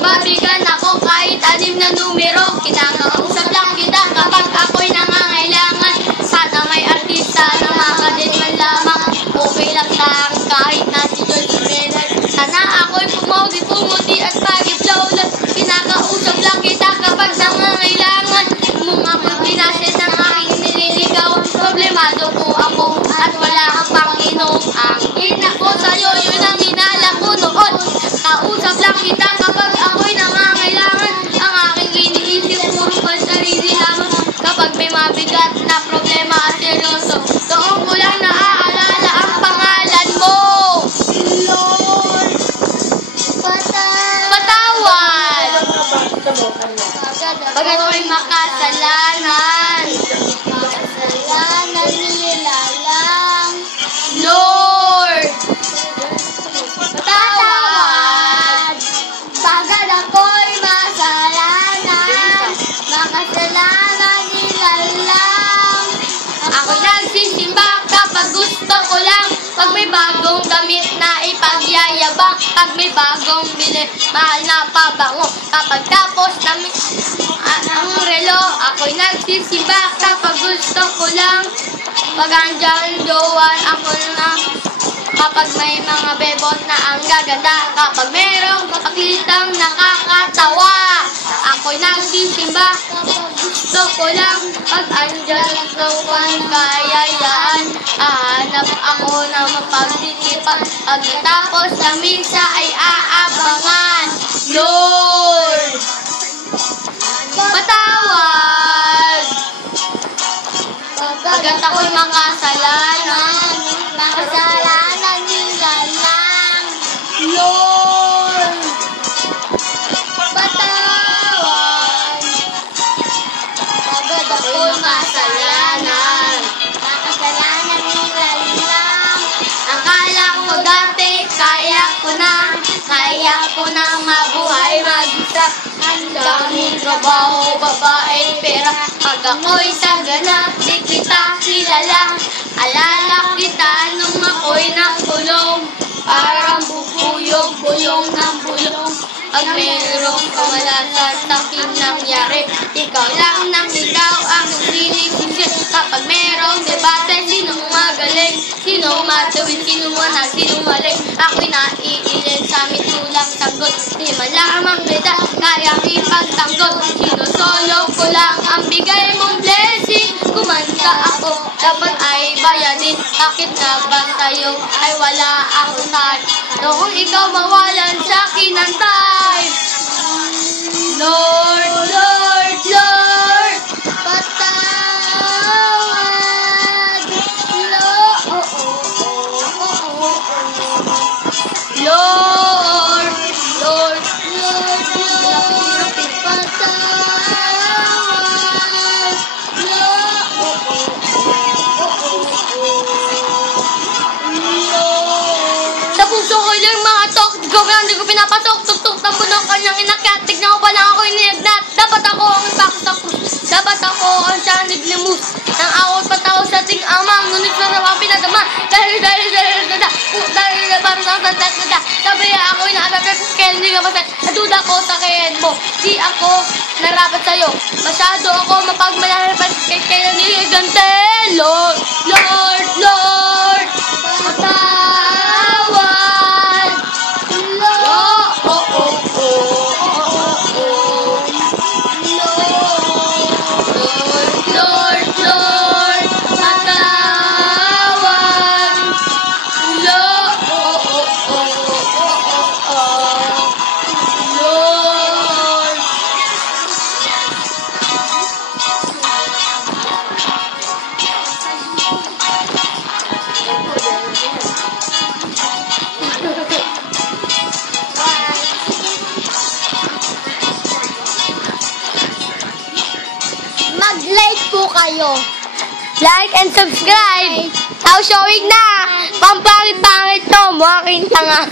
Nagbabigan ako kahit 6 na numero. Kinakausap lang kita kapag ako'y nangangailangan. Sana may artista na makadit man lamang. Okay lang sa akin kahit na si Joyce Jimenez. Sana ako'y pumuti at pag-i-flawless. Kinakausap lang kita kapag nangangailangan. Mga kombinasyon ng aking nililigawan. Problemado po ako at wala kang Panginoon. Ang ina ko sa'yo, yun ang inala ko noon. Kausap lang kita kapag ako'y nangangailangan. Ang aking iniisip mo pa sarili lamang. Kapag may mabigat na problema at seryoso, doon ko lang naaalala ang pangalan mo. Lord, patawad. Pag ako'y makasalanan, nila lang. Lord, patawad. Pagkat ako'y makasalanan, makasalanan nila lang. Ako'y nagsisimba kapag gusto ko lang. Pag may bagong damit na ipagyayabang. Pag may bagong bili, mahal na pabango. Kapag tapos namin ang relo, ako'y nagsisimba kapag gusto ko lang. Pag andyan doon, ako na. Kapag may mga bebot na ang gaganda. Kapag merong kapakitang nakakatawa, ako'y nagsisimba kapag gusto ko lang. Pag andyan doon, kaya yan. Hanap ako na mapagtitipan. Pagkatapos ng misa ay aabangan. Lord, patawad. Pagkat ako'y makasalanan, makasalanan nila lang. Lord, patawad. Pagkat ako'y makasalanan, makasalanan nila lang. Akala ko dati, kaya ko na mabuhay mag-isa. Ang daming trabaho, babae, pera. Pag ako'y sagana, di kita kilala. Alala kita nung ako'y nakulong. Parang bubuyog-buyong ng bulong. Pag mayroong kamalasan sa aking nangyari, ikaw lang nang ikaw ang sinisisip. Kapag mayroong debate, sinong magaling? Sinong matuwid, sinong wanag, sinong mali? Ako'y naiilin sa mitulang sagot. Di man lamang kita kayang ipagtanggol. Sinusolo ko lang ang bigay mong blessing. Kumanta ako, dapat ay bayadin. Bakit na ba sa'yo ay wala akong time? Noong ikaw mawalan sa akin ng time. Lord, Lord, Lord, patawad. Lord, Lord, Lord, Lord, patawad. Sa puso ko yung mga tok, hindi ko pinapatok. Tuk-tuk tampo ng kanyang inakyat. Tignan ko pa lang ako inilagnat. Dapat ako ang ipakos sa krus. Dapat ako ang tiyanig limus. Nang awat pataw sa ating amang. Ngunit na naman pinadama. Dahil parang sa tatat. Sabi ako'y naatatat. Kaya hindi ka masat. Naduda ko sa kayan mo. Di ako narapat sa'yo. Masyado ako mapagmalarapat. Kaya niligante. Lord, Lord, Lord, patawad. Lord, Lord, patawad. Lord, mag-like po kayo. Like and subscribe. How showing na. Pampangit-pangit to. Mukha kayong tanga.